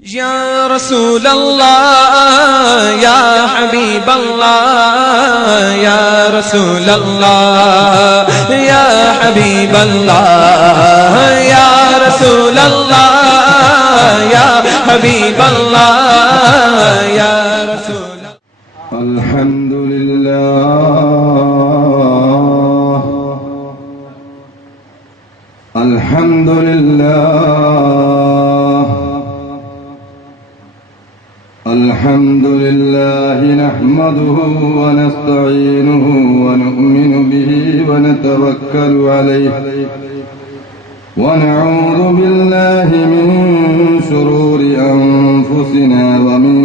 يا رسول الله يا حبيب الله يا رسول الله يا حبيب الله يا رسول الله يا حبيب الله يا رسول الله. الحمد لله الحمد لله الحمد لله نحمده ونستعينه ونؤمن به ونتوكل عليه ونعوذ بالله من شرور أنفسنا ومن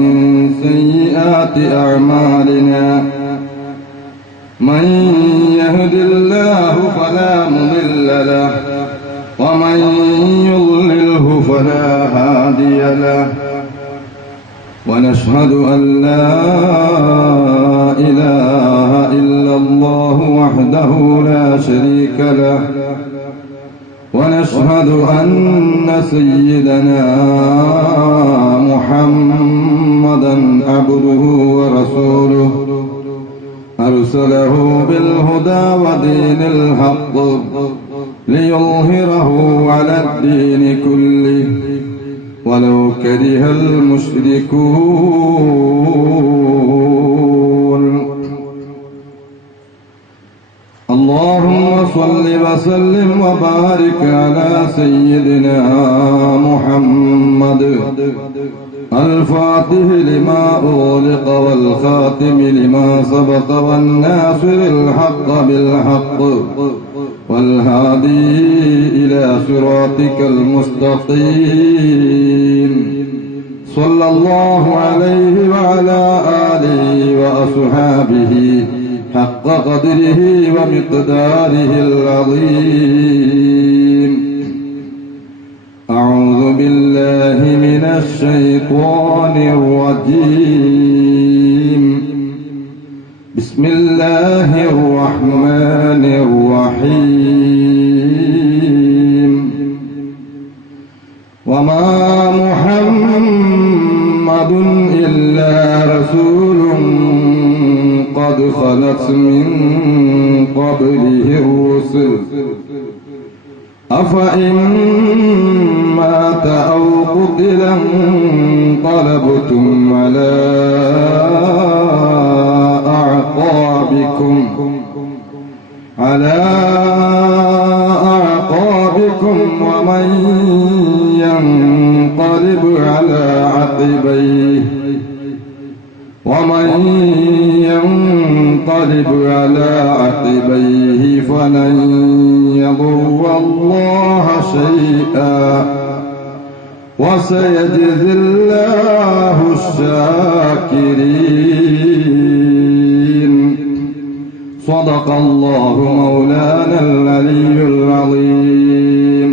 سيئات أعمالنا من يهد الله فلا مضل له ومن يضلله فلا هادي له ونشهد أن لا إله إلا الله وحده لا شريك له ونشهد أن سيدنا محمدا عبده ورسوله أرسله بالهدى ودين الحق ليظهره على الدين كله ولو كره المشركون. اللهم صل وسلم وبارك على سيدنا محمد الفاتح لما أغلق والخاتم لما سبق والناصر الحق بالحق والهادي إلى صراطك المستقيم صلى الله عليه وعلى آله وأصحابه حق قدره ومقداره العظيم. أعوذ بالله من الشيطان الرجيم. بسم الله الرحمن الرحيم. وما محمد إلا رسول قد خلت من قبله الرسل أفإن مات أو قتل انقلبتم على أعقابكم ومن ينقلب على عقبيه فلن يضر الله شيئا وسيجزي الله الشاكرين. صدق الله مولانا العلي العظيم.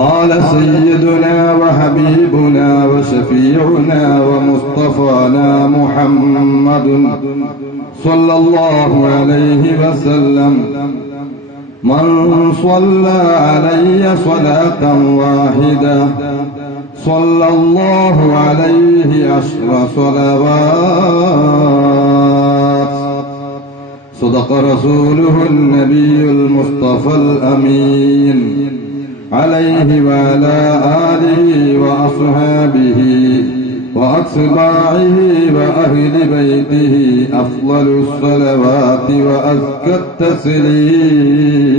قال سيدنا وحبيبنا وشفيعنا ومصطفانا محمد صلى الله عليه وسلم من صلى علي صلاة واحدة صلى الله عليه 10 صلوات. صدق رسوله النبي المصطفى الأمين عليه وعلى آله وأصحابه وأتباعه وأهل بيته أفضل الصلوات وأزكى التسليم.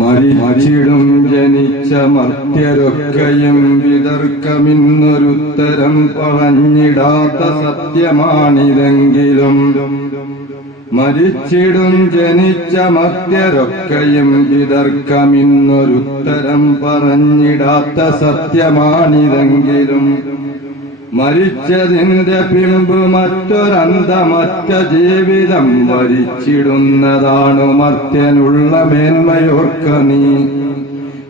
മരിച്ചിടും ജനിച്ച മർത്യരൊക്കെയും വിതർക്കമിന്നൊരുത്തരം പറഞ്ഞിടാത്ത സത്യമാണിതെങ്കിലും മരിച്ചിടും ജനിച്ച മർത്യരൊക്കെയും വിതർക്കമിന്നൊരുത്തരം പറഞ്ഞിടാത്ത സത്യമാണിതെങ്കിലും മരിച്ചതിന്റെ പിമ്പ് മറ്റൊരന്തമറ്റ ജീവിതം വരിച്ചിടുന്നതാണു മർത്യനുള്ള മേന്മയോർക്ക നീ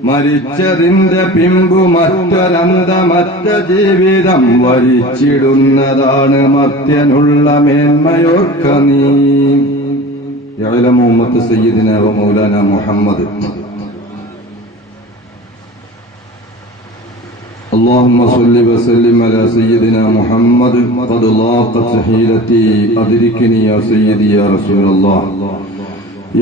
മരിച്ചതിന്റെ പിമ്പു മറ്റൊരന്തമറ്റ ജീവിതം വരിച്ചിടുന്നതാണ് മർത്യനുള്ള മേന്മയോർക്ക നീ. യഅലമു ഉമ്മത്ത് സയ്യിദിന വ മൗലാന മുഹമ്മദ്. اللهم صل وسلم على سيدنا محمد قد ضاقت حيلتي أدركني يا سيدي يا رسول الله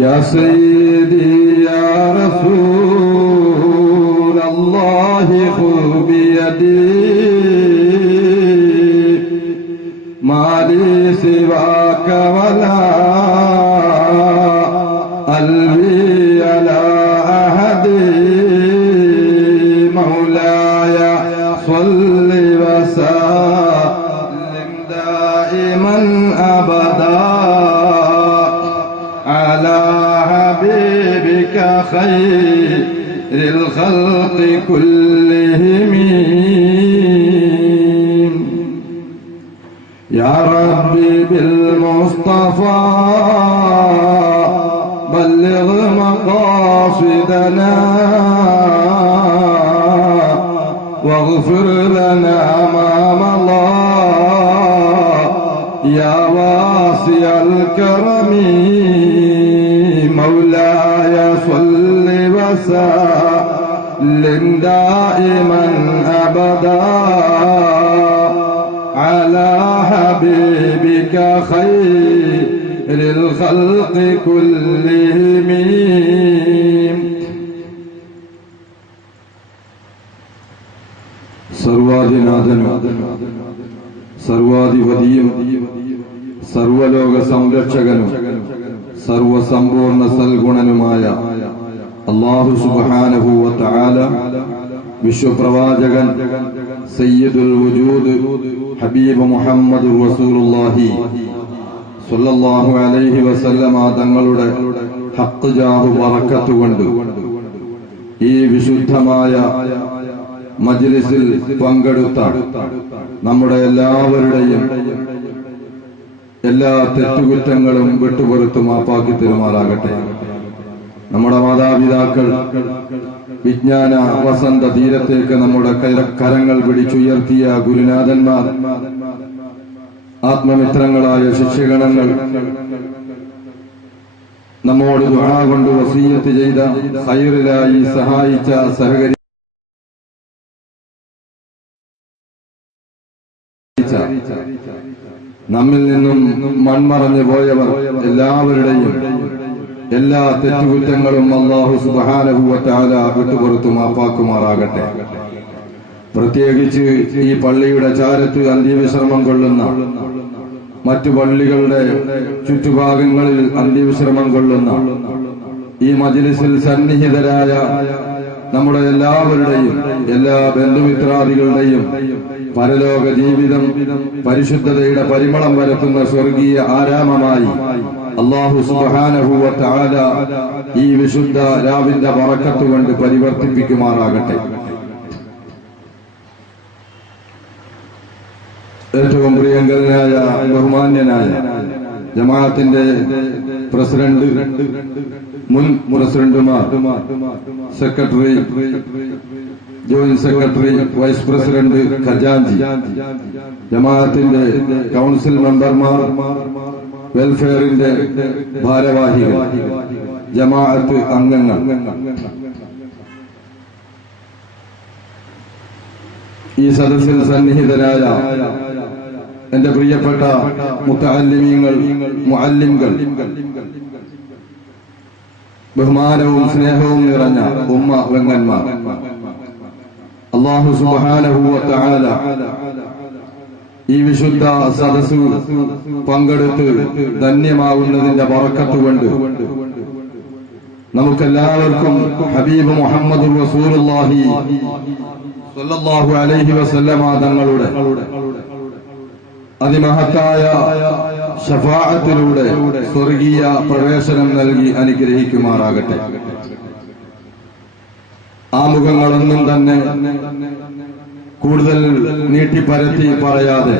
يا سيدي يا رسول الله خذ بيدي ما لي سواك ولا قلبي على أحد مولاي صل وسلم دائما أبدا على حبيبك خير الخلق كلهم يا ربي بالمصطفى بلغ مقاصدنا واغفر لنا ما مضى يا واسع الكرم مولاي صل وسلم دائما أبدا على حبيبك خير الخلق كلهم. സർവാധിനാഥനും സർവാധിപതിയും സർവലോക സംരക്ഷകനും സർവസമ്പൂർണ്ണ സൽഗുണനുമായ അല്ലാഹു സുബ്ഹാനഹു വ തആല വിശ്വപ്രവാചകൻ സയ്യിദുൽ വജൂദ് ഹബീബ് മുഹമ്മദ് റസൂലുള്ളാഹി സ്വല്ലല്ലാഹു അലൈഹി വസല്ലമ തങ്ങളുടെ ഹഖ് ജാഹു ബറക്കത്ത് കൊണ്ട് ഈ വിശുദ്ധമായ മജ്ലിസിൽ പങ്കെടുത്ത നമ്മുടെ എല്ലാവരുടെയും എല്ലാ തെറ്റുകുറ്റങ്ങളും വിട്ടുപുറത്തു മാപ്പാക്കി തരുമാറാകട്ടെ. നമ്മുടെ മാതാപിതാക്കൾ വിജ്ഞാന വസന്ത തീരത്തേക്ക് നമ്മുടെ കരങ്ങൾ പിടിച്ചുയർത്തിയ ഗുരുനാഥന്മാർ, ആത്മമിത്രങ്ങളായ ശിഷ്യഗണങ്ങൾ, നമ്മോട് ദുആ കൊണ്ട് വസിയ്യത്ത് ചെയ്ത ഖൈറിലായി സഹായിച്ച സഹകരി നമ്മിൽ നിന്നും മൺമറഞ്ഞു പോയവർ എല്ലാവരുടെയും എല്ലാ തെറ്റുകുറ്റങ്ങളും അല്ലാഹു സുബ്ഹാനഹു വ തആല വിട്ടുപുറത്തു മാപ്പാക്കുമാറാകട്ടെ. പ്രത്യേകിച്ച് ഈ പള്ളിയുടെ ചാരത്ത് അന്ത്യവിശ്രമം കൊള്ളുന്ന, മറ്റു പള്ളികളുടെ ചുറ്റുഭാഗങ്ങളിൽ അന്ത്യവിശ്രമം കൊള്ളുന്ന, ഈ മജ്ലിസിൽ സന്നിഹിതരായ നമ്മുടെ എല്ലാവരുടെയും എല്ലാ ബന്ധുമിത്രാദികളുടെയും പരലോക ജീവിതം പരിശുദ്ധതയുടെ പരിമളം പരത്തുന്ന സ്വർഗീയ ആരാമമായി അല്ലാഹു സുബ്ഹാനഹു വ തആല ഈ വിശുദ്ധ രാവിന്റെ ബറക്കത്ത് കൊണ്ട് പരിവർത്തിപ്പിക്കുമാറാകട്ടെ. ഏറ്റവും പ്രിയങ്കരനായ ബഹുമാന്യനായ ജമാഅത്തിന്റെ പ്രസിഡന്റ്, മുൻ പ്രസിഡന്റുമാർ, secretary, joint secretary, vice president, ഖജാൻജി, ജമാഅത്തിന്റെ കൗൺസിൽ മെമ്പർമാർ, വെൽഫെയറിന്റെ ഭാരവാഹികൾ, ജമാഅത്ത് അംഗങ്ങൾ, ഈ സദസ്സിൽ സന്നിഹിതരായ എന്റെ പ്രിയപ്പെട്ട മുതഅല്ലിമീങ്ങൾ, മുഅല്ലിംകൾ, ബഹുമാനവും സ്നേഹവും നിറഞ്ഞ ഉമ്മ വെങ്ങന്മാർ, അല്ലാഹു സുബ്ഹാനഹു വ തആല ഈ വിശുദ്ധ സദസ്സ് പങ്കെടുത്ത് ധന്യമാവുന്നതിന്റെ ബറക്കത്ത് കൊണ്ട് നമുക്കെല്ലാവർക്കും ഹബീബ് മുഹമ്മദ് റസൂലുള്ളാഹി സ്വല്ലല്ലാഹു അലൈഹി വസല്ലമ തങ്ങളുടെ അതിമഹത്തായ ശഫാഅത്തിലൂടെ സ്വർഗീയ പ്രവേശനം നൽകി അനുഗ്രഹിക്കുമാറാകട്ടെ. ആമുഖങ്ങളൊന്നും തന്നെ കൂടുതൽ നീട്ടിപ്പരത്തി പറയാതെ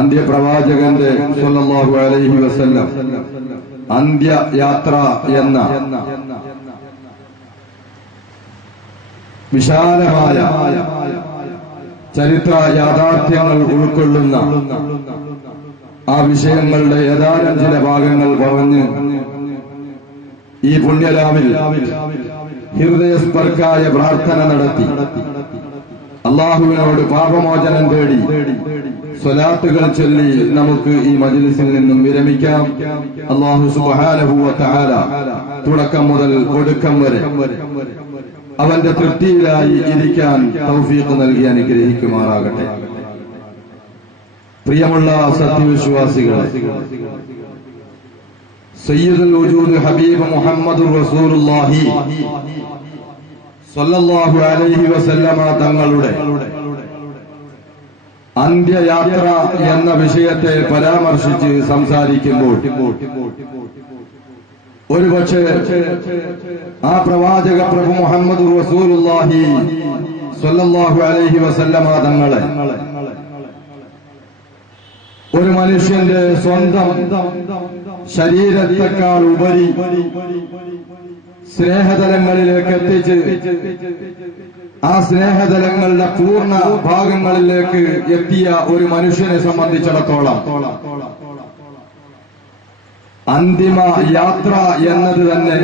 അന്ത്യപ്രവാചകന്റെ സ്വല്ലല്ലാഹു അലൈഹി വസല്ലം അന്ത്യയാത്ര എന്ന വിശാലമായ ചരിത്ര യാഥാർത്ഥ്യങ്ങൾ ഉൾക്കൊള്ളുന്ന ആ വിഷയങ്ങളുടെ ഏതാനും ചില ഭാഗങ്ങൾ പറഞ്ഞ് ഈ പുണ്യരാവിൽ ഹൃദയസ്പർക്കായ പ്രാർത്ഥന നടത്തി അള്ളാഹുവിനോട് പാപമോചനം തേടി സ്വലാത്തുകൾ ചൊല്ലി നമുക്ക് ഈ മജ്ലിസിൽ നിന്നും വിരമിക്കാം. അള്ളാഹു സുബ്ഹാനഹു വ തആല തുടക്കം മുതൽ ഒടുക്കം വരെ അവന്റെ തൃപ്തിയിലായി ഇരിക്കാൻ തൗഫീഖ് നൽകി അനുഗ്രഹിക്കുമാറാകട്ടെ. പ്രിയമുള്ള സത്യവിശ്വാസികളെ, സയ്യിദുൽ വജൂദ് ഹബീബ് മുഹമ്മദുർ റസൂലുള്ളാഹി സ്വല്ലല്ലാഹു അലൈഹി വസല്ലമ തങ്ങളുടെ അന്ത്യയാത്ര എന്ന വിഷയത്തെ പരാമർശിച്ച് സംസാരിക്കുമ്പോൾ ഒരുപക്ഷെ ആ പ്രവാചക പ്രഭു മുഹമ്മദുർ റസൂലുള്ളാഹി സ്വല്ലല്ലാഹു അലൈഹി വസല്ലമ തങ്ങളെ ഒരു മനുഷ്യന്റെ സ്വന്തം ശരീരത്തെക്കാൾ ഉപരി സ്നേഹതലങ്ങളിലേക്ക് എത്തിച്ച് ആ സ്നേഹതലങ്ങളുടെ പൂർണ്ണ ഭാഗങ്ങളിലേക്ക് എത്തിയ ഒരു മനുഷ്യനെ സംബന്ധിച്ചിടത്തോളം അന്തിമ യാത്ര എന്നത് തന്നെ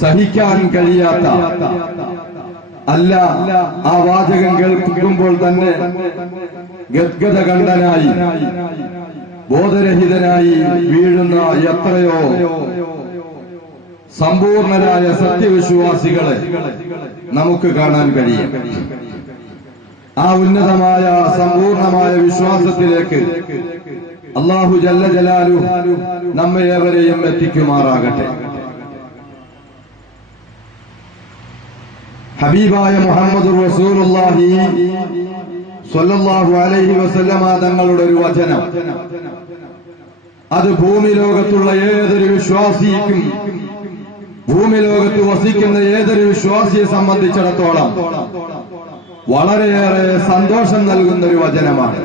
സഹിക്കാൻ കഴിയാത്ത, അല്ല ആ വാചകം കേൾക്കുമ്പോൾ തന്നെ ഗദ്ഗദകണ്ഠനായി ബോധരഹിതനായി വീഴുന്ന എത്രയോ സമ്പൂർണരായ സത്യവിശ്വാസികളെ നമുക്ക് കാണാൻ കഴിയും. ആ ഉന്നതമായ സമ്പൂർണമായ വിശ്വാസത്തിലേക്ക് അല്ലാഹു ജല്ല ജലാലുഹു നമ്മെ ഏവരെയും എത്തിക്കുമാറാകട്ടെ. ഹബീബായ മുഹമ്മദുർ റസൂലുള്ളാഹി സ്വല്ലല്ലാഹു അലൈഹി വസല്ലമ തങ്ങളുടെ ഒരു വചനം, അത് ഭൂമി ലോകത്തുള്ള ഏതൊരു വിശ്വാസിക്കും, ഭൂമി ലോകത്ത് വസിക്കുന്ന ഏതൊരു വിശ്വാസിയെ സംബന്ധിച്ചിടത്തോളം വളരെയേറെ സന്തോഷം നൽകുന്ന ഒരു വചനമാണ്.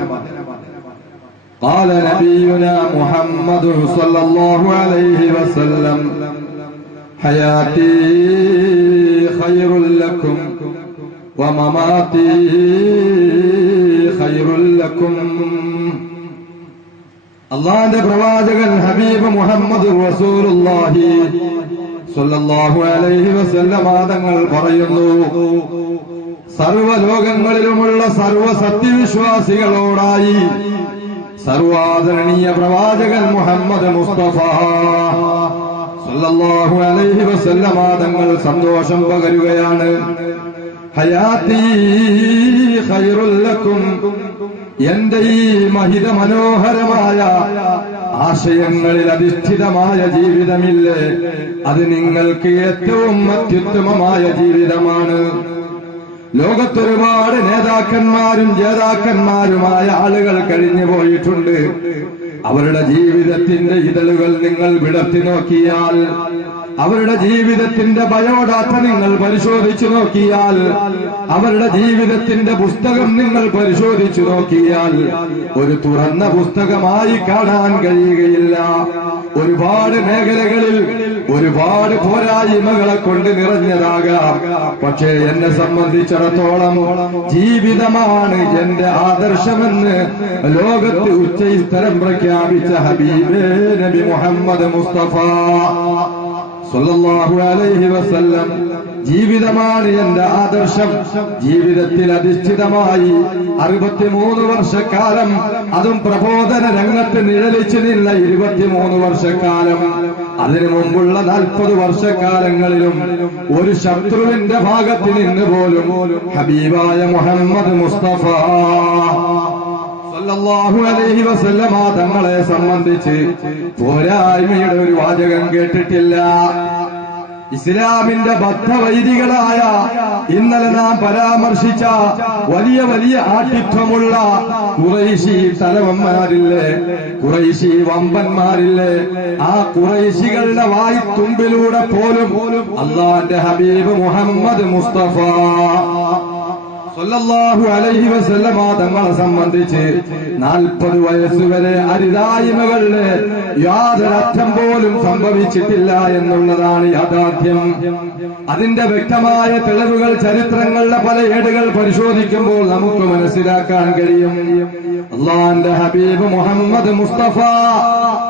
قال نبينا محمد صلى الله عليه وسلم حياتي خير لكم ومماتي خير لكم. അല്ലാഹുവിന്റെ പ്രവാചകൻ ഹബീബ് മുഹമ്മദ് റസൂലുള്ളാഹി സ്വല്ലല്ലാഹു അലൈഹി വസല്ലമ തങ്ങൾ പറയുന്നു, സർവ്വലോകങ്ങളിലുമുള്ള സർവ്വ സത്യവിശ്വാസികളോടായി സർവാദരണീയ പ്രവാചകൻ മുഹമ്മദ് മുസ്തഫ സല്ലല്ലാഹു അലൈഹി വസല്ലമ തങ്ങൾ സന്തോഷം പകരുകയാണ്. ഹയാത്തി ഖൈറുൽ ലക്കും, എന്റെ ഈ മഹിത മനോഹരമായ ആശയങ്ങളിൽ അധിഷ്ഠിതമായ ജീവിതമില്ലേ, അത് നിങ്ങൾക്ക് ഏറ്റവും അത്യുത്തമമായ ജീവിതമാണ്. ലോകത്തൊരുപാട് നേതാക്കന്മാരും ജേതാക്കന്മാരുമായ ആളുകൾ കഴിഞ്ഞു പോയിട്ടുണ്ട്. അവരുടെ ജീവിതത്തിന്റെ ഇതളുകൾ നിങ്ങൾ വിടർത്തി നോക്കിയാൽ, അവരുടെ ജീവിതത്തിന്റെ ബയോഡാറ്റ നിങ്ങൾ പരിശോധിച്ചു നോക്കിയാൽ, അവരുടെ ജീവിതത്തിന്റെ പുസ്തകം നിങ്ങൾ പരിശോധിച്ചു നോക്കിയാൽ ഒരു തുറന്ന പുസ്തകമായി കാണാൻ കഴിയുകയില്ല. ഒരുപാട് മേഖലകളിൽ ഒരുപാട് പോരായ്മകളെ കൊണ്ട് നിറഞ്ഞതാകാം. പക്ഷേ എന്നെ സംബന്ധിച്ചിടത്തോളം ജീവിതമാണ് എന്റെ ആദർശമെന്ന് ലോകത്ത് ഉച്ചസ്ഥലം പ്രഖ്യാപിച്ച ഹബീബേ നബി മുഹമ്മദ് മുസ്തഫ സല്ലല്ലാഹു അലൈഹി വസല്ലം, ജീവിതമാണ് എന്റെ ആദർശം. ജീവിതത്തിൽ അധിഷ്ഠിതമായി 63 വർഷക്കാലം, അതും പ്രബോധന രംഗത്ത് നിഴലിച്ചു നിന്ന 23 വർഷക്കാലം, അതിനു മുമ്പുള്ള 40 വർഷക്കാലങ്ങളിലും ഒരു ശത്രുവിന്റെ ഭാഗത്ത് നിന്ന് പോലും ഹബീബായ മുഹമ്മദ് മുസ്തഫ സല്ലല്ലാഹു അലൈഹി വസല്ലമ തങ്ങളെ സംബന്ധിച്ച് പോരായ്മയുടെ ഒരു വാചകം കേട്ടിട്ടില്ല. ഇസ്ലാമിന്റെ ബദ്ധവൈരികളായ ഇന്നലെ നാം പരാമർശിച്ച വലിയ വലിയ ആഠ്യത്വമുള്ള ഖുറൈശി തലവന്മാരില്ലേ, ഖുറൈശി വമ്പന്മാരില്ലേ, ആ ഖുറൈശികളുടെ വായ്ത്തുമ്പിലൂടെ പോലും അല്ലാഹുവിന്റെ ഹബീബ് മുഹമ്മദ് മുസ്തഫ സല്ലല്ലാഹു അലൈഹി വസല്ലമ തങ്ങളെ സംബന്ധിച്ച് 40 വയസ്സുവരെ അരുതായ്മകളില് യാതൊരർത്ഥം പോലും സംഭവിച്ചിട്ടില്ല എന്നുള്ളതാണ് യാഥാർത്ഥ്യം. അതിന്റെ വ്യക്തമായ തെളിവുകൾ ചരിത്രങ്ങളിലെ പല ഏടുകൾ പരിശോധിക്കുമ്പോൾ നമുക്ക് മനസ്സിലാക്കാൻ കഴിയും. അല്ലാഹുവിന്റെ ഹബീബ് മുഹമ്മദ് മുസ്തഫ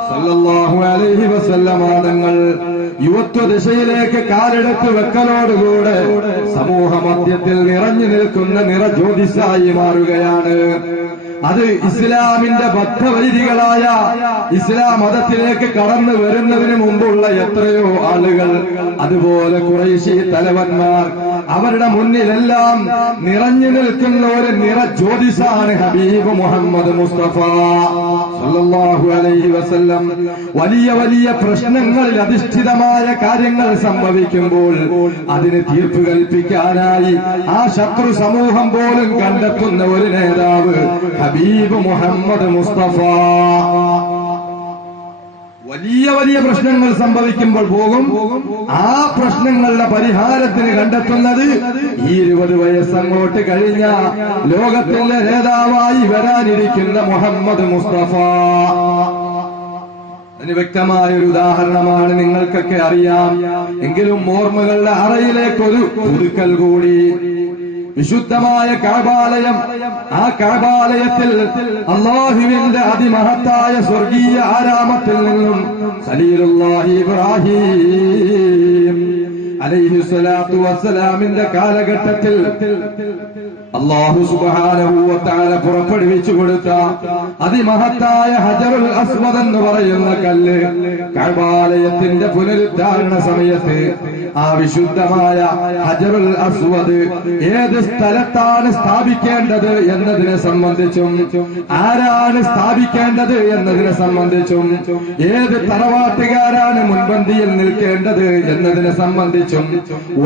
സല്ലല്ലാഹു അലൈഹി വസല്ലമ തങ്ങൾ യുവത്വ ദിശയിലേക്ക് കാലെടുത്ത് വെക്കലോടുകൂടെ സമൂഹ മധ്യത്തിൽ നിറഞ്ഞു നിൽക്കുന്ന നിറജ്യോതിസായി മാറുകയാണ്. അത് ഇസ്ലാമിന്റെ ബദ്ധവൈരികളായ ഇസ്ലാം മതത്തിലേക്ക് കടന്നു വരുന്നതിന് മുമ്പുള്ള എത്രയോ ആളുകൾ, അതുപോലെ ഖുറൈശി തലവന്മാർ, അവരുടെ മുന്നിലെല്ലാം നിറഞ്ഞു നിൽക്കുന്ന ഒരു നിറജ്യോതിസാണ് ഹബീബ് മുഹമ്മദ് മുസ്തഫ സല്ലല്ലാഹു അലൈഹി വസല്ലം. വലിയ വലിയ പ്രശ്നങ്ങളിൽ അധിഷ്ഠിതമായ കാര്യങ്ങൾ സംഭവിക്കുമ്പോൾ അതിന് തീർപ്പ് കൽപ്പിക്കാനായി ആ ശത്രു സമൂഹം പോലും കണ്ടെത്തുന്ന ഒരു നേതാവ് ഹബീബ് മുഹമ്മദ് മുസ്തഫ. വലിയ വലിയ പ്രശ്നങ്ങൾ സംഭവിക്കുമ്പോൾ പോകും ആ പ്രശ്നങ്ങളുടെ പരിഹാരത്തിന് കണ്ടെത്തുന്നത് ഈ 20 വയസ്സങ്ങോട്ട് കഴിഞ്ഞ ലോകത്തിലെ നേതാവായി വരാനിരിക്കുന്ന മുഹമ്മദ് മുസ്തഫ. അതിന് വ്യക്തമായ ഒരു ഉദാഹരണമാണ് നിങ്ങൾക്കൊക്കെ അറിയാം. എങ്കിലും ഓർമ്മകളുടെ അറയിലേക്കൊരു പുതുക്കൽ കൂടി. വിശുദ്ധമായ കഅബാലയം, ആ കഅബാലയത്തിൽ അല്ലാഹുവിന്റെ അതിമഹത്തായ സ്വർഗീയ ആരാമത്തിൽ നിന്നും ഖലീലുല്ലാഹി ഇബ്രാഹിം അലൈഹി സ്വലാത്തു വസ്സലാമിന്റെ കാലഘട്ടത്തിൽ അല്ലാഹു സുബ്ഹാനഹു വ തആല പുറപ്പെടുവിച്ചു കൊടുത്ത അതിമഹത്തായ ഹജറുൽ അസ്വദ് എന്ന് പറയുന്ന കല്ല് കഅബാലയത്തിന്റെ പുനരുദ്ധാരണ സമയത്ത് ആ വിശുദ്ധമായ ഹജറുൽ അസ്വദ് ഏത് സ്ഥലത്താണ് സ്ഥാപിക്കേണ്ടത് എന്നതിനെ സംബന്ധിച്ചും ആരാണ് സ്ഥാപിക്കേണ്ടത് എന്നതിനെ സംബന്ധിച്ചും ഏത് തറവാട്ടുകാരാണ് മുൻപന്തിയിൽ നിൽക്കേണ്ടത് എന്നതിനെ സംബന്ധിച്ചും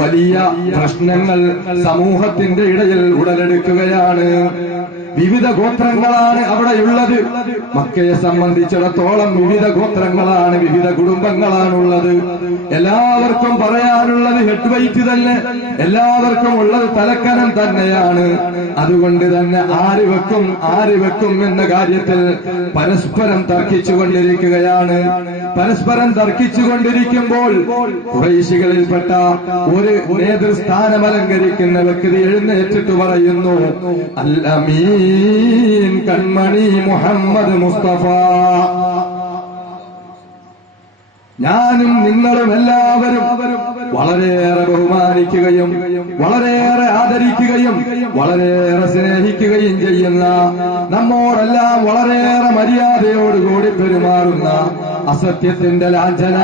വലിയ പ്രശ്നങ്ങൾ സമൂഹത്തിന്റെ ഇടയിൽ ഉടലെടുക്കുകയാണ്. വിവിധ ഗോത്രങ്ങളാണ് അവിടെയുള്ളത്. മക്കയെ സംബന്ധിച്ചിടത്തോളം വിവിധ ഗോത്രങ്ങളാണ്, വിവിധ കുടുംബങ്ങളാണുള്ളത്. എല്ലാവർക്കും പറയാനുള്ളത് ഹെഡ് വെയിറ്റ് തന്നെ, എല്ലാവർക്കും ഉള്ളത് തലക്കനം തന്നെയാണ്. അതുകൊണ്ട് തന്നെ ആര് വെക്കും എന്ന കാര്യത്തിൽ പരസ്പരം തർക്കിച്ചുകൊണ്ടിരിക്കുകയാണ്. പരസ്പരം തർക്കിച്ചുകൊണ്ടിരിക്കുമ്പോൾ ഖുറൈശികളിൽപ്പെട്ട ഒരു നേതൃസ്ഥാനം അലങ്കരിക്കുന്ന വ്യക്തി എഴുന്നേറ്റിട്ട് പറയുന്നു, അൽ അമീൻ കൺമണി മുഹമ്മദ് മുസ്തഫ. ഞാനും നിങ്ങളും എല്ലാവരും വളരെയേറെ ബഹുമാനിക്കുകയും വളരെയേറെ ആദരിക്കുകയും വളരെയേറെ സ്നേഹിക്കുകയും ചെയ്യുന്ന, നമ്മോടെല്ലാം വളരെയേറെ മര്യാദയോടുകൂടി പെരുമാറുന്ന, അസത്യത്തിന്റെ ലാഞ്ചന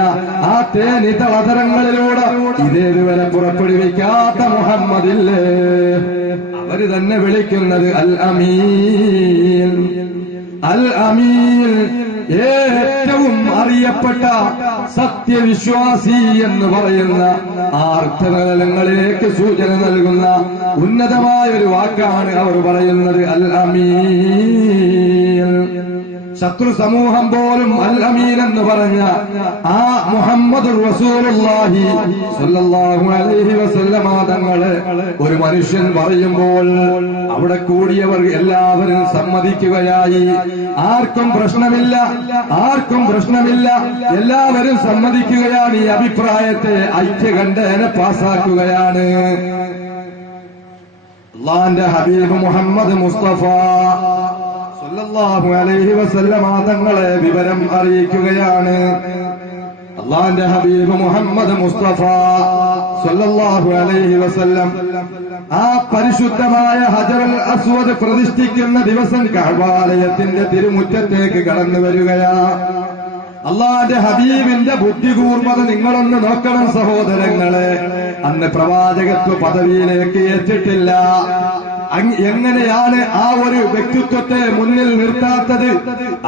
ആ തേനിതളതരങ്ങളിലൂടെ ഇതേതുവരെ പുറപ്പെടുവിക്കാത്ത മുഹമ്മദില്ലേ, അവര് തന്നെ വിളിക്കുന്നത് അൽ അമീൻ. അൽ അമീൻ ഏറ്റവും അറിയപ്പെട്ട സത്യവിശ്വാസി എന്ന് പറയുന്ന അർത്ഥതലങ്ങളിലേക്ക് സൂചന നൽകുന്ന ഉന്നതമായ ഒരു വാക്കാണ് അവർ പറയുന്നത് അൽ അമീൻ. ശത്രു സമൂഹം പോലും അൽ അമീൻ എന്ന് പറഞ്ഞ ആ മുഹമ്മദ് റസൂലുള്ളാഹി സ്വല്ലല്ലാഹു അലൈഹി വസല്ലമ തങ്ങളെ ഒരു മനുഷ്യൻ പറയുമ്പോൾ അവിടെ കൂടിയവർ എല്ലാവരും സമ്മതിക്കുകയായി. ആർക്കും പ്രശ്നമില്ല, എല്ലാവരും സമ്മതിക്കുകയാണ്. ഈ അഭിപ്രായത്തെ ഐക്യകണ്ഠേന പാസാക്കുകയാണ്. അല്ലാഹുവിന്റെ ഹബീബ് മുഹമ്മദ് മുസ്തഫ സല്ലല്ലാഹു അലൈഹി വസല്ലമ തങ്ങളെ വിവരം അറിയിക്കുകയാണ്. അല്ലാഹുവിന്റെ ഹബീബ് മുഹമ്മദ് മുസ്തഫ സല്ലല്ലാഹു അലൈഹി വസല്ലം ആ പരിശുദ്ധമായ ഹജറുൽ അസ്വദ് പ്രതിഷ്ഠിക്കുന്ന ദിവസം കഅബാലയത്തിന്റെ തിരുമുറ്റത്തേക്ക് കടന്നു വരികയാ. അല്ലാഹുവിന്റെ ഹബീബിന്റെ ബുദ്ധികൂർമ്മത നിങ്ങളൊന്ന് നോക്കണം സഹോദരങ്ങളെ. അന്ന് പ്രവാചകത്വ പദവിയിലേക്ക് ഏറ്റിട്ടില്ല. എങ്ങനെയാണ് ആ ഒരു വ്യക്തിത്വത്തെ മുന്നിൽ നിർത്താത്തത്?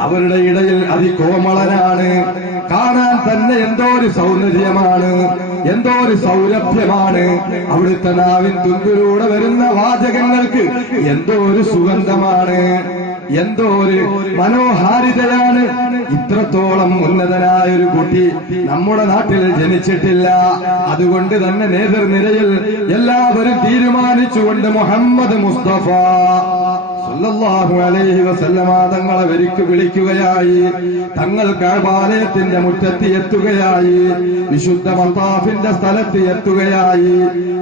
അവരുടെ ഇടയിൽ അതികോമളനാണ്. കാണാൻ തന്നെ എന്തോ ഒരു സൗന്ദര്യമാണ്, എന്തോ ഒരു സൗരഭ്യമാണ്. അവിടുത്തെ നാവിൻ തുമ്പിലൂടെ വരുന്ന വാചകങ്ങൾക്ക് എന്തോ ഒരു സുഗന്ധമാണ്. എന്തോ ഒരു മനോഹാരിതയാണ്. ഇത്രത്തോളം ഉന്നതനായ ഒരു കുട്ടി നമ്മുടെ നാട്ടിൽ ജനിച്ചിട്ടില്ല. അതുകൊണ്ട് തന്നെ നേതൃനിരയിൽ എല്ലാവരും തീരുമാനിച്ചുകൊണ്ട് മുഹമ്മദ് മുസ്തഫ സല്ലല്ലാഹു അലൈഹി വസല്ലമ തങ്ങളെ വിളിക്കുകയായി. തങ്ങൾ കഅബാലയത്തിന്റെ മുറ്റത്ത് എത്തുകയായി. വിശുദ്ധ മത്താഫിന്റെ സ്ഥലത്ത് എത്തുകയായി.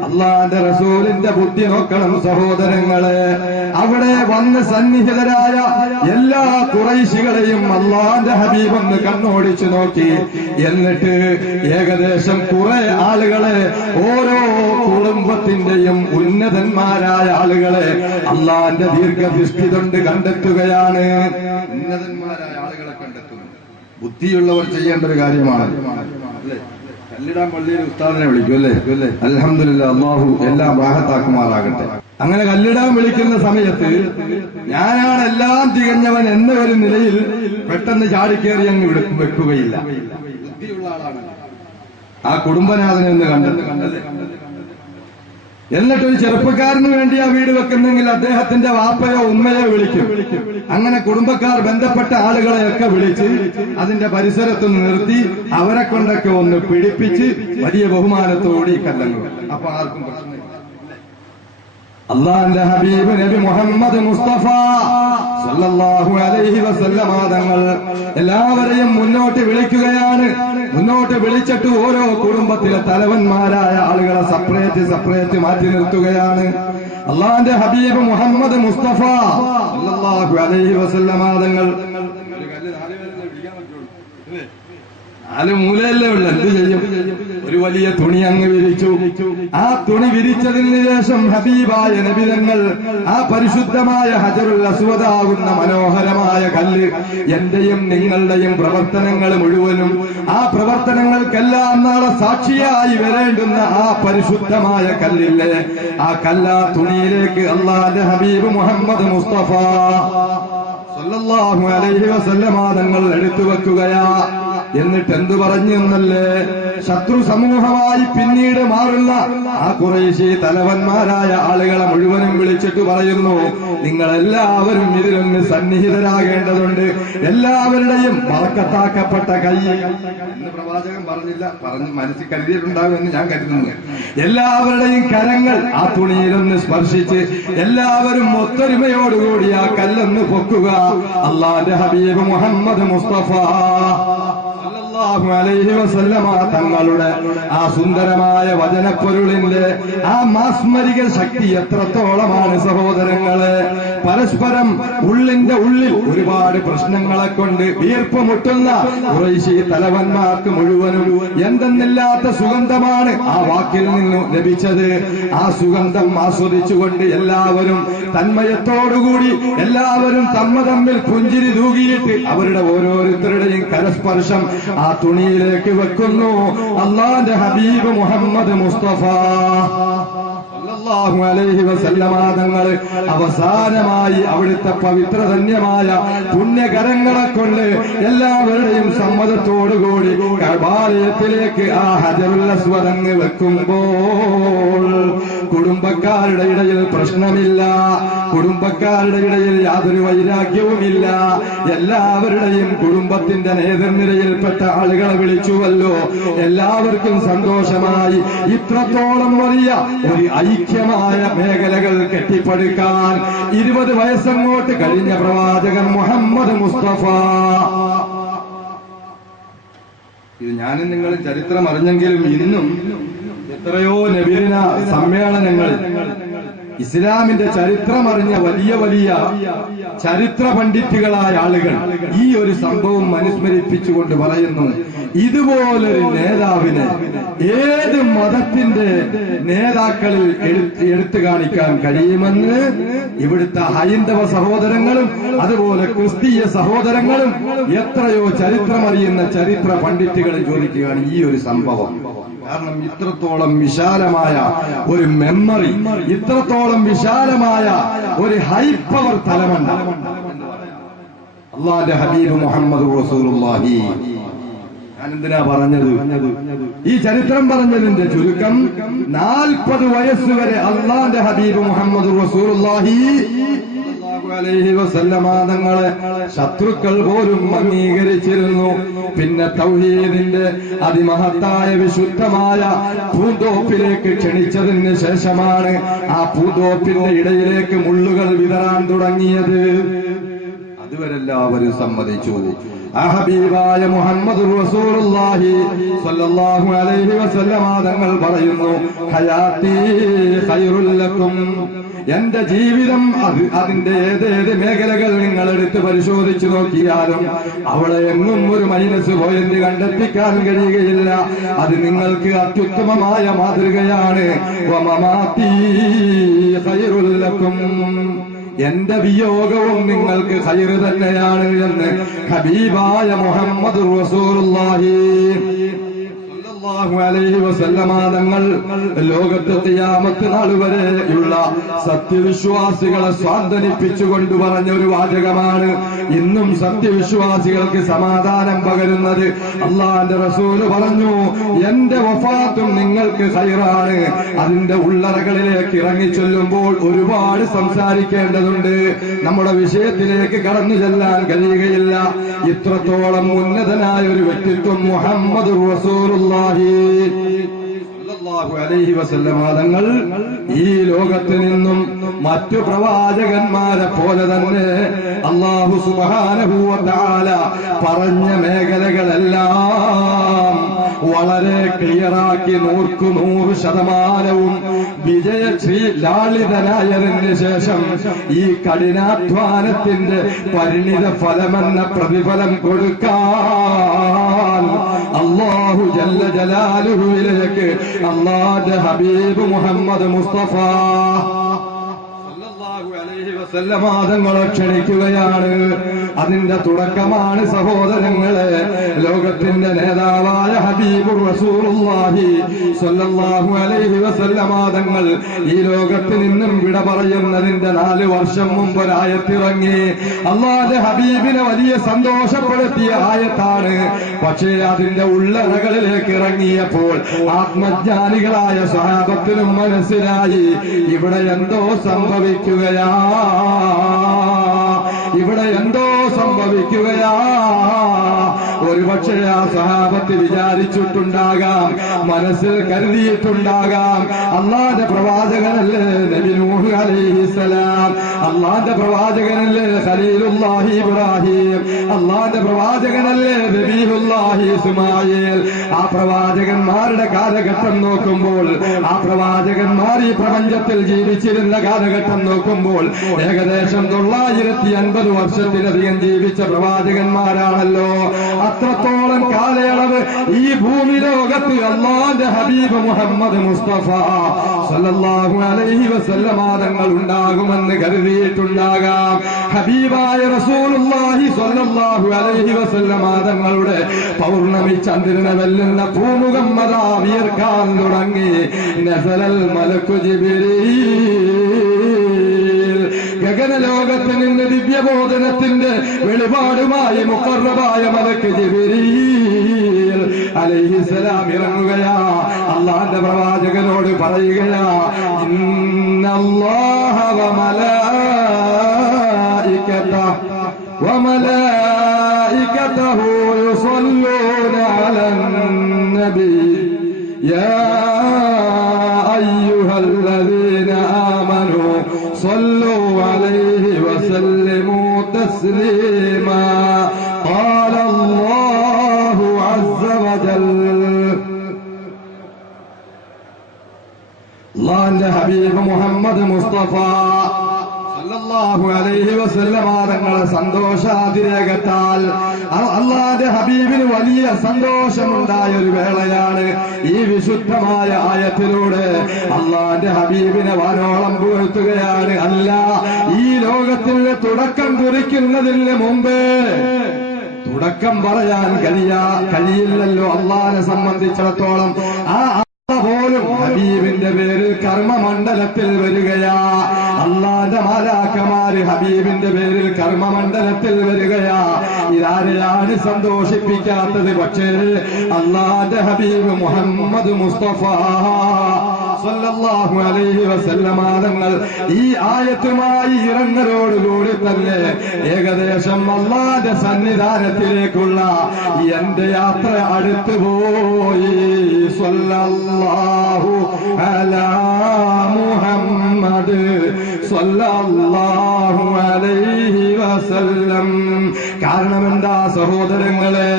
അള്ളാന്റെ റസൂലിന്റെ ബുദ്ധി നോക്കണം സഹോദരങ്ങളെ. അവിടെ വന്ന് സന്നിഹിതരായ എല്ലാ ഖുറൈശികളെയും അള്ളാന്റെ ഹബീബൊന്ന് കണ്ണോടിച്ചു നോക്കി. എന്നിട്ട് ഏകദേശം കുറെ ആളുകളെ, ഓരോ കുടുംബത്തിന്റെയും ഉന്നതന്മാരായ ആളുകളെ അള്ളാന്റെ ദീർഘദൃഷ്ടി കൊണ്ട് കണ്ടെത്തുകയാണ്. ഉന്നതന്മാരായ ആളുകളെ കണ്ടെത്തുന്നു. ബുദ്ധിയുള്ളവർ ചെയ്യേണ്ട ഒരു കാര്യമാണ്. കല്ലിടാൻ പള്ളിയിൽ ഉസ്താദിനെ വിളിക്കും അല്ലേ? അൽഹംദുലില്ലാ, അല്ലാഹു എല്ലാം റാഹത്താക്കുമാറാകട്ടെ. അങ്ങനെ കല്ലിടാൻ വിളിക്കുന്ന സമയത്ത് ഞാനാണ് എല്ലാം തികഞ്ഞവൻ എന്ന ഒരു നിലയിൽ പെട്ടെന്ന് ചാടിക്കേറി അങ്ങ് വെക്കുകയില്ല. ബുദ്ധിയുള്ള ആളാണ്. ആ കുടുംബനാഥനെ ഒന്ന് കണ്ടല്ലേ. എന്നിട്ടൊരു ചെറുപ്പക്കാരന് വേണ്ടി ആ വീട് വെക്കുന്നെങ്കിൽ അദ്ദേഹത്തിന്റെ വാപ്പയോ ഉമ്മയോ വിളിക്കും. അങ്ങനെ കുടുംബക്കാർ ബന്ധപ്പെട്ട ആളുകളെയൊക്കെ വിളിച്ച് അതിന്റെ പരിസരത്തൊന്ന് നിർത്തി അവരെ കൊണ്ടൊക്കെ ഒന്ന് പിടിപ്പിച്ച് വലിയ ബഹുമാനത്തോടെ കല്ലങ്ങും. അപ്പൊ ആർക്കും പ്രശ്നമില്ല. അള്ളാന്റെ ഹബീബ് നബി മുഹമ്മദ് മുസ്തഫ സല്ലല്ലാഹു അലൈഹി വസല്ലമ തങ്ങൾ എല്ലാവരെയും മുന്നോട്ട് വിളിക്കുകയാണ്. മുന്നോട്ട് വിളിച്ചിട്ട് ഓരോ കുടുംബത്തിലെ തലവന്മാരായ ആളുകളെ സെപ്പറേറ്റ് മാറ്റി നിർത്തുകയാണ്. അള്ളാന്റെ ഹബീബ് മുഹമ്മദ് മുസ്തഫ സല്ലല്ലാഹു അലൈഹി വസല്ലമ തങ്ങൾ നാല് മൂലയല്ലേ ഉള്ള, എന്ത് ചെയ്യും? ഒരു വലിയ തുണി അങ്ങ് വിരിച്ചു. ആ തുണി വിരിച്ചതിന് ശേഷം ഹബീബായ നബി തങ്ങൾ ആ പരിശുദ്ധമായ ഹജറുൽ അസ്വദാകുന്ന മനോഹരമായ കല്ല്, എന്റെയും നിങ്ങളുടെയും പ്രവർത്തനങ്ങൾ മുഴുവനും, ആ പ്രവർത്തനങ്ങൾക്കെല്ലാം നാളെ സാക്ഷിയായി വരേണ്ടുന്ന ആ പരിശുദ്ധമായ കല്ലില്ലേ, ആ കല്ലാ തുണിയിലേക്ക് അള്ളാന്റെ ഹബീബ് മുഹമ്മദ് മുസ്തഫ സല്ലല്ലാഹു അലൈഹി വസല്ലമ തങ്ങൾ എടുത്തു വെക്കുകയാ. എന്നിട്ട് എന്തു പറഞ്ഞു എന്നല്ലേ, ശത്രു സമൂഹമായി പിന്നീട് മാറുന്ന ആ ഖുറൈശി തലവന്മാരായ ആളുകളെ മുഴുവനും വിളിച്ചിട്ട് പറയുന്നു, നിങ്ങളെല്ലാവരും ഇതിലൊന്ന് സന്നിഹിതരാകേണ്ടതുണ്ട്. എല്ലാവരുടെയും ബറക്കത്താക്കപ്പെട്ട കൈ എന്ന് പ്രവാചകൻ പറഞ്ഞില്ല, പറഞ്ഞ് മനസ്സിൽ കരുതിയിട്ടുണ്ടാകുമെന്ന് ഞാൻ കരുതുന്നു. എല്ലാവരുടെയും കരങ്ങൾ ആ തുണിയിലൊന്ന് സ്പർശിച്ച് എല്ലാവരും ഒത്തൊരുമയോടുകൂടി ആ കല്ലൊന്ന് പൊക്കുക. അള്ളാന്റെ ഹബീബ് മുഹമ്മദ് മുസ്തഫ സല്ലല്ലാഹു അലൈഹി വസല്ലമ തങ്ങളുടെ ആ സുന്ദരമായ വചനപ്പൊരുളിന്റെ ആ മാസ്മരിക ശക്തി എത്രത്തോളമാണ് സഹോദരങ്ങളെ. പരസ്പരം ഉള്ളിന്റെ ഉള്ളിൽ ഒരുപാട് പ്രശ്നങ്ങളെ കൊണ്ട് വീർപ്പ് മുട്ടുന്ന ഖുറൈശി തലവന്മാർക്ക് മുഴുവനും എന്തെന്നില്ലാത്ത സുഗന്ധമാണ് ആ വാക്കിൽ നിന്നും ലഭിച്ചത്. ആ സുഗന്ധം ആസ്വദിച്ചുകൊണ്ട് എല്ലാവരും തന്മയത്തോടുകൂടി എല്ലാവരും തമ്മിൽ പുഞ്ചിരി തൂകിയിട്ട് അവരുടെ ഓരോരുത്തരുടെയും കരസ്പർശം ആ തുണിയിലേക്ക് വെക്കുന്നു. അള്ളാന്റെ ഹബീബ് മുഹമ്മദ് മുസ്തഫ സല്ലല്ലാഹു അലൈഹി വസല്ലമ തങ്ങൾ അവസാനമായി അവിടുത്തെ പവിത്രധന്യമായ പുണ്യകരങ്ങളെ കൊണ്ട് എല്ലാവരുടെയും സമ്മതത്തോടുകൂടി കഅബാലയത്തിലേക്ക് ആ ഹജറുൽ അസ്വദ് അങ്ങ് വെക്കുമ്പോൾ കുടുംബക്കാരുടെ ഇടയിൽ പ്രശ്നമില്ല, കുടുംബക്കാരുടെ ഇടയിൽ യാതൊരു വൈരാഗ്യവുമില്ല. എല്ലാവരുടെയും കുടുംബത്തിന്റെ നേതൃനിരയിൽപ്പെട്ട ആളുകളെ വിളിച്ചുവല്ലോ, എല്ലാവർക്കും സന്തോഷമായി. ഇത്രത്തോളം വലിയ ഒരു ഐക്യമായ മേഖലകൾ കെട്ടിപ്പടുക്കാൻ 20 വയസ്സങ്ങോട്ട് കഴിഞ്ഞ പ്രവാചകൻ മുഹമ്മദ് മുസ്തഫ. ഇത് ഞാനും നിങ്ങളും ചരിത്രം അറിഞ്ഞെങ്കിലും ഇന്നും എത്രയോ നബിദിന സമ്മേളനങ്ങൾ ഇസ്ലാമിന്റെ ചരിത്രമറിഞ്ഞ വലിയ വലിയ ചരിത്ര പണ്ഡിറ്റുകളായ ആളുകൾ ഈ ഒരു സംഭവം അനുസ്മരിപ്പിച്ചുകൊണ്ട് പറയുന്നു, ഇതുപോലൊരു നേതാവിനെ ഏത് മതത്തിന്റെ നേതാക്കളിൽ എടുത്തു കാണിക്കാൻ കഴിയുമെന്ന് ഇവിടുത്തെ ഹൈന്ദവ സഹോദരങ്ങളും അതുപോലെ ക്രിസ്തീയ സഹോദരങ്ങളും എത്രയോ ചരിത്രമറിയുന്ന ചരിത്ര പണ്ഡിറ്റുകൾ ചോദിക്കുകയാണ് ഈ ഒരു സംഭവം. കാരണം ഇത്രത്തോളം വിശാലമായ ഒരു മെമ്മറി, ഇത്രത്തോളം വിശാലമായ ഒരു ഹൈ പവർ തലമുണ്ട അല്ലാഹുവിന്റെ ഹബീബ് മുഹമ്മദ് റസൂലുള്ളാഹി. ഞാനെന്തിനാ പറഞ്ഞത്? ഈ ചരിത്രം പറഞ്ഞതിന്റെ ചുരുക്കം 40 വയസ്സുവരെ അല്ലാഹുവിന്റെ ഹബീബ് മുഹമ്മദ് റസൂലുള്ളാഹി അലൈഹി വസല്ലമ തങ്ങളെ ശത്രുക്കൾ പോലും അംഗീകരിച്ചിരുന്നു. പിന്നെ തൗഹീദിന്റെ അതിമഹത്തായ വിശുദ്ധമായ പൂന്തോപ്പിലേക്ക് ക്ഷണിച്ചതിന് ശേഷമാണ് ആ പൂന്തോപ്പിന്റെ ഇടയിലേക്ക് മുള്ളുകൾ വിതറാൻ തുടങ്ങിയത്. അതുവരെല്ലാവരും സമ്മതിച്ചു. ആ ഹബീബായ മുഹമ്മദ് റസൂലുള്ളാഹി സ്വല്ലല്ലാഹു അലൈഹി വസല്ലമ തങ്ങൾ പറയുന്നു, ഹയാത്തി ഖൈറുൽ ലക്കും, എന്റെ ജീവിതം അതിന്റെ ഏതേത് മേഖലകൾ നിങ്ങൾ എടുത്ത് പരിശോധിച്ചു നോക്കിയാലും അവിടെ എങ്ങും ഒരു മൈനസ് പോയിന്റ് കണ്ടെത്തിക്കാൻ കഴിയുകയില്ല. അത് നിങ്ങൾക്ക് അത്യുത്തമമായ മാതൃകയാണ്. വമമാതി ഖൈറുൽ ലക്കും, എന്റെ വിയോഗവും നിങ്ങൾക്ക് ഖൈറ് തന്നെയാണ് എന്ന് ഹബീബായ മുഹമ്മദ് റസൂലുള്ളാഹി സ്വല്ലല്ലാഹു അലൈഹി വസല്ലമ തങ്ങൾ ലോകത്ത് ഖിയാമത്ത് നാൾ വരെയുള്ള സത്യവിശ്വാസികളെ സ്വാന്തനിപ്പിച്ചുകൊണ്ട് പറഞ്ഞ ഒരു വാചകമാണ് ഇന്നും സത്യവിശ്വാസികൾക്ക് സമാധാനം പകരുന്നത്. അള്ളാന്റെ റസൂല് പറഞ്ഞു, എന്റെ വഫാത്തും നിങ്ങൾക്ക് ഖൈറാണ്. അതിന്റെ ഉള്ളറകളിലേക്ക് ഇറങ്ങിച്ചൊല്ലുമ്പോൾ ഒരുപാട് സംസാരിക്കേണ്ടതുണ്ട്. നമ്മുടെ വിഷയത്തിലേക്ക് കടന്നു ചെല്ലാൻ കഴിയുകയില്ല. ഇത്രത്തോളം ഉന്നതനായ ഒരു വ്യക്തിത്വം മുഹമ്മദ് റസൂലുള്ളാഹി സ്വല്ലല്ലാഹു അലൈഹി വസല്ലമ തങ്ങൾ ഈ ലോകത്ത് നിന്നും മറ്റു പ്രവാചകന്മാരെ പോലെ തന്നെ അല്ലാഹു സുബ്ഹാനഹു വ തആല പറഞ്ഞ മേഖലകളെല്ലാം വളരെ ക്ലിയറാക്കി 100% വിജയശ്രീ ലാളിതനായതിന് ശേഷം ഈ കഠിനാധ്വാനത്തിന്റെ പരിണിത ഫലമെന്ന പ്രതിഫലം കൊടുക്കാൻ അല്ലാഹു ജല്ല ജലാലുഹുവിലേക്ക് അല്ലാഹുവിന്റെ ഹബീബ് മുഹമ്മദ് മുസ്തഫ തങ്ങളെ ക്ഷണിക്കുകയാണ്. അതിന്റെ തുടക്കമാണ് സഹോദരങ്ങളെ ലോകത്തിന്റെ നേതാവായ ഹബീബ് റസൂലുള്ളാഹി സ്വല്ലല്ലാഹു അലൈഹി വസല്ലമ തങ്ങൾ ഈ ലോകത്ത് നിന്നും വിട പറയുന്നതിന്റെ 4 വർഷം മുമ്പ് ഒരായത്തിറങ്ങി. അല്ലാഹുവിന്റെ ഹബീബിനെ വലിയ സന്തോഷപ്പെടുത്തിയ ആയത്താണ്. പക്ഷേ അതിന്റെ ഉള്ളറകളിലേക്ക് ഇറങ്ങിയപ്പോൾ ആത്മജ്ഞാനികളായ സ്വഹാബത്തിനും മനസ്സിലായി ഇവിടെ എന്തോ സംഭവിക്കുകയാ, ഇവിടെ എന്തോ സംഭവിക്കുകയാ. ഒരുപക്ഷെ ആ സഹാബത്ത് വിചാരിച്ചിട്ടുണ്ടാകാം, മനസ്സിൽ കരുതിയിട്ടുണ്ടാകാം, അല്ലാഹുവിന്റെ പ്രവാചകനല്ലേ നബി നൂഹ് അലൈഹിസ്സലാം, അല്ലാഹുവിന്റെ പ്രവാചകനല്ലേ ഖലീലുല്ലാഹി ഇബ്രാഹിം, അല്ലാഹുവിന്റെ പ്രവാചകനല്ലേ നബിയുല്ലാഹി ഇസ്മായിൽ. ആ പ്രവാചകന്മാരുടെ കാലഘട്ടം നോക്കുമ്പോൾ, ആ പ്രവാചകന്മാർ ഈ പ്രപഞ്ചത്തിൽ ജീവിച്ചിരുന്ന കാലഘട്ടം നോക്കുമ്പോൾ ഏകദേശം 950 വർഷത്തിലധികം ജീവിച്ച പ്രവാചകന്മാരാണല്ലോ. അത്രത്തോളം കാലയളവ് ഈ ഭൂമി ലോകത്ത് അല്ലാഹുവിന്റെ ഹബീബ് മുഹമ്മദ് മുസ്തഫ സല്ലല്ലാഹു അലൈഹി വസല്ലമ തങ്ങൾ ഉണ്ടാകുമെന്ന് കരുതിയിട്ടുണ്ടാകാം. ഹബീബായ റസൂലുള്ളാഹി സല്ലല്ലാഹു അലൈഹി വസല്ലമ തങ്ങളുടെ പൗർണമി ചന്ദ്രനെ വെല്ലുന്ന പൂമുഖം അതാ വിയർക്കാൻ തുടങ്ങി. നസലൽ മലക്കു ജിബ്രീൽ, ഗഗനലോകത്ത് നിന്ന് ദിവ്യബോധനത്തിന്റെ വെളിപാടുമായി മുഖർറബായ മലക്ക് ജിബ്രീൽ അലൈഹിസ്സലാം ഇറങ്ങുകയാ. അല്ലാഹുവിന്റെ പ്രവാചകനോട് പറയുകയാ, ഇന്നല്ലാഹ വമലായികതഹു യുസല്ലൂന അലൻ നബി യാ അയ്യുഹല്ലദീന ആമനൂ صلوا عليه وسلموا تسليما قال الله عز وجل. അല്ലാഹുവിന്റെ ഹബീബ് മുഹമ്മദ് മുസ്തഫ സല്ലല്ലാഹു അലൈഹി വസല്ലമ തങ്ങളെ സന്തോഷാതിരേകത്താൽ അല്ലാഹുവിന്റെ ഹബീബിന് വലിയ സന്തോഷമുണ്ടായ ഒരു വേളയാണ് ഈ വിശുദ്ധമായ ആയത്തിലൂടെ അല്ലാഹുവിന്റെ ഹബീബിനെ വാനോളം പുകഴ്ത്തുകയാണ്. അല്ല, ഈ ലോകത്തിന്റെ തുടക്കം കുറിക്കുന്നതിന് മുമ്പ് തുടക്കം പറയാൻ കഴിയില്ലല്ലോ അല്ലാഹുവിനെ സംബന്ധിച്ചിടത്തോളം. ആ പോലും ഹബീബിന്റെ പേരിൽ കർമ്മമണ്ഡലത്തിൽ വരികയാ. അല്ലാഹുവിന്റെ മാലാഖമാര് ഹബീബിന്റെ പേരിൽ കർമ്മമണ്ഡലത്തിൽ വരികയാ. ഇതാരെയാണ് സന്തോഷിപ്പിക്കാത്തത്? പക്ഷേ അല്ലാഹുവിന്റെ ഹബീബ് മുഹമ്മദ് മുസ്തഫ സ്വല്ലല്ലാഹു അലൈഹി വസല്ലമ തങ്ങൾ ഈ ആയത്തുമായി ഇറങ്ങലോടുകൂടി തന്നെ ഏകദേശം അല്ലാഹുവിന്റെ സന്നിധാനത്തിലേക്കുള്ള എന്റെ യാത്ര അടുത്തുപോയി. സ്വല്ലല്ലാഹു അലാ മുഹമ്മദ് സ്വല്ലല്ലാഹു അലൈഹി വസല്ലം. കാരണം എന്താ സഹോദരങ്ങളെ,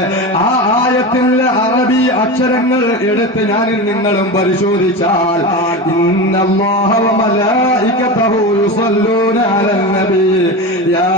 ആ ആയത്തിന്റെ അറബി അക്ഷരങ്ങൾ എടുത്ത് ഞാനും നിങ്ങളും പരിശോധിച്ചാൽ ഇന്നല്ലാഹ വ മലായികതഹു യുസല്ലൂന അലൻ നബി യാ